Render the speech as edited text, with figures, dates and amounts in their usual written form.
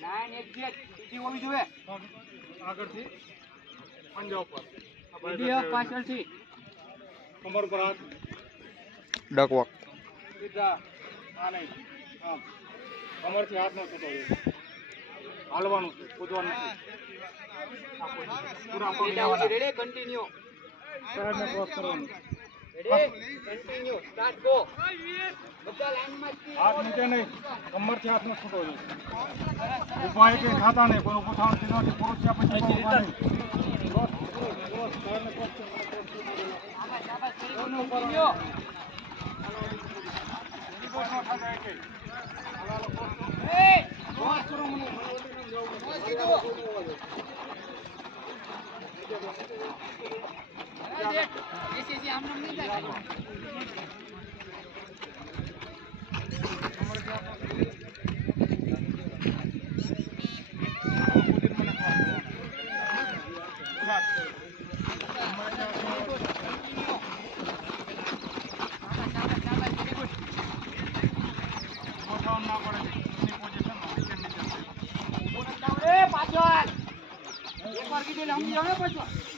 line exact સીધી હોવી જોઈએ આગળથી પંજા ઉપર સીધી પાછળથી કમર પર હાથ ડકવક સીધા આ નહીં આમ કમરથી હાથ ન છૂટો જોઈએ હાલવાનું છે કૂદવાનું નથી પૂરા પગ લેવાના રેડી કન્ટિન્યુ સાઈડને ક્રોસ કરવાનું રેડી કન્ટિન્યુ સ્ટાર્ટ ગો બધા લાઈનમાં હાથ નીચે નહીં કમરથી હાથ ન છૂટો જોઈએ ઊભા એક ખાતા નહીં કોઈ ઊભું થવાનું સીધો નથી પુરુષ ત્યાં પછી ઊભા નહીં ક્રોસ ક્રોસ સાઈડને ક્રોસ કન્ટિન્યુ પાછળ એક વાર કીધું સમજી જાવ ને પાછળ